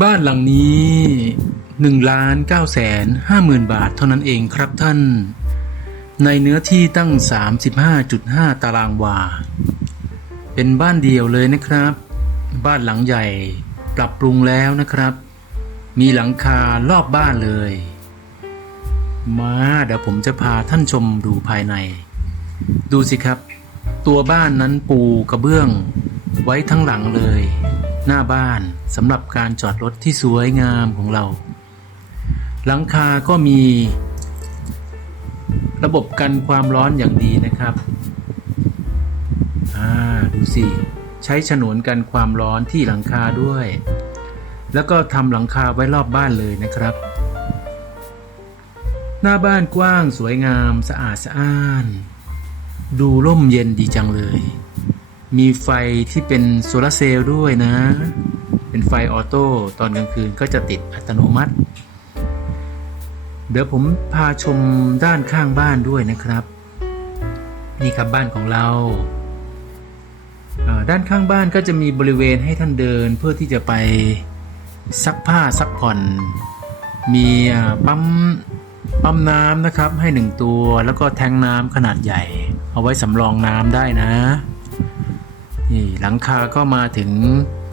บ้านหลังนี้1ล้าน9แสน5หมื่นบาทเท่านั้นเองครับท่าน ในเนื้อที่ตั้ง 35.5 ตารางวา เป็นบ้านเดียวเลยนะครับ บ้านหลังใหญ่ปรับปรุงแล้วนะครับ มีหลังคารอบบ้านเลย มาเดี๋ยวผมจะพาท่านชมดูภายใน ดูสิครับ ตัวบ้านนั้นปูกระเบื้องไว้ทั้งหลังเลย หน้าบ้านสำหรับการจอดรถที่สวยงามของเรา หลังคาก็มี ระบบกันความร้อนอย่างดีนะครับอ่าดูสิใช้ฉนวนกันความร้อนที่หลังคาด้วย แล้วก็ทำหลังคาไว้รอบบ้านเลยนะครับ หน้าบ้านกว้างสวยงามสะอาดสะอ้าน ดูร่มเย็นดีจังเลย มีไฟที่เป็นโซลาเซลล์ด้วยนะ เป็นไฟออโต้ตอนกลางคืนก็จะติดอัตโนมัติ เดี๋ยวผมพาชมด้านข้างบ้านด้วยนะครับ นี่ครับบ้านของเราอ่าด้านข้างบ้านก็จะมีบริเวณให้ท่านเดินเพื่อที่จะไปซักผ้าซักผ่อน มีปั๊มปั๊มน้ำนะครับให้หนึ่งตัว แล้วก็แทงน้ำขนาดใหญ่ เอาไว้สำรองน้ำได้นะ นี่หลังคาก็มาถึง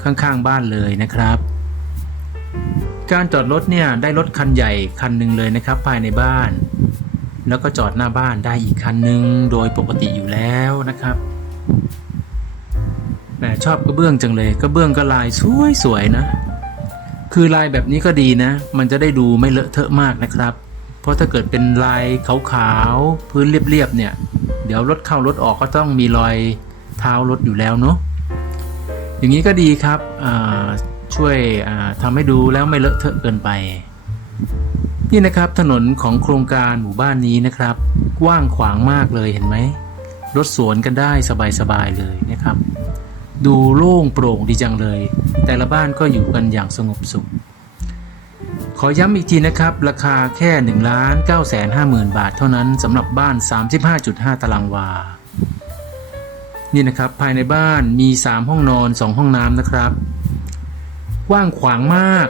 ข้างๆบ้านเลยนะครับ การจอดรถเนี่ยได้รถคันใหญ่คันหนึ่งเลยนะครับ ภายในบ้าน แล้วก็จอดหน้าบ้านได้อีกคันหนึ่งโดยปกติอยู่แล้วนะครับแหมชอบกระเบื้องจังเลยกระเบื้องก็ลายสวยๆนะ คือลายแบบนี้ก็ดีนะ มันจะได้ดูไม่เลอะเทอะมากนะครับ เพราะถ้าเกิดเป็นลายขาวๆพื้นเรียบๆเนี่ย เดี๋ยวรถเข้ารถออกก็ต้องมีรอย เท้ารถอยู่แล้วเนาะอย่างนี้ก็ดีครับช่วยทำให้ดูแล้วไม่เลอะเทอะเกินไปนี่นะครับถนนของโครงการหมู่บ้านนี้นะครับ กว้างขวางมากเลยเห็นไหมรถสวนกันได้สบายๆเลยนะครับ ดูโล่งโปร่งดีจังเลย แต่ละบ้านก็อยู่กันอย่างสงบสุข ขอย้ำอีกทีนะครับ ราคาแค่1ล้าน9แสน5หมื่นบาทเท่านั้นสำหรับบ้าน 35.5 ตารางวา นี่นะครับภายในบ้านมี 3 ห้องนอน 2 ห้องน้ำนะครับกว้างขวางมาก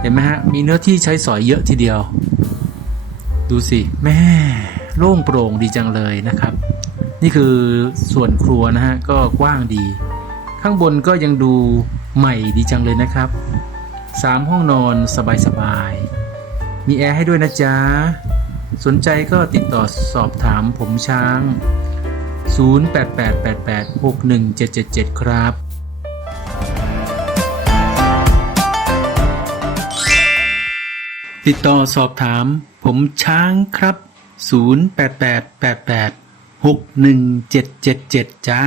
เห็นไหมฮะมีเนื้อที่ใช้สอยเยอะทีเดียว ดูสิแม่โล่งโปร่งดีจังเลยนะครับ นี่คือส่วนครัวนะฮะก็กว้างดี ข้างบนก็ยังดูใหม่ดีจังเลยนะครับสามห้องนอนสบายๆมีแอร์ให้ด้วยนะจ๊ะสนใจก็ติดต่อสอบถามผมช้าง 0888861777 ครับติดต่อสอบถาม ผมช้างครับ 0888861777 จ้า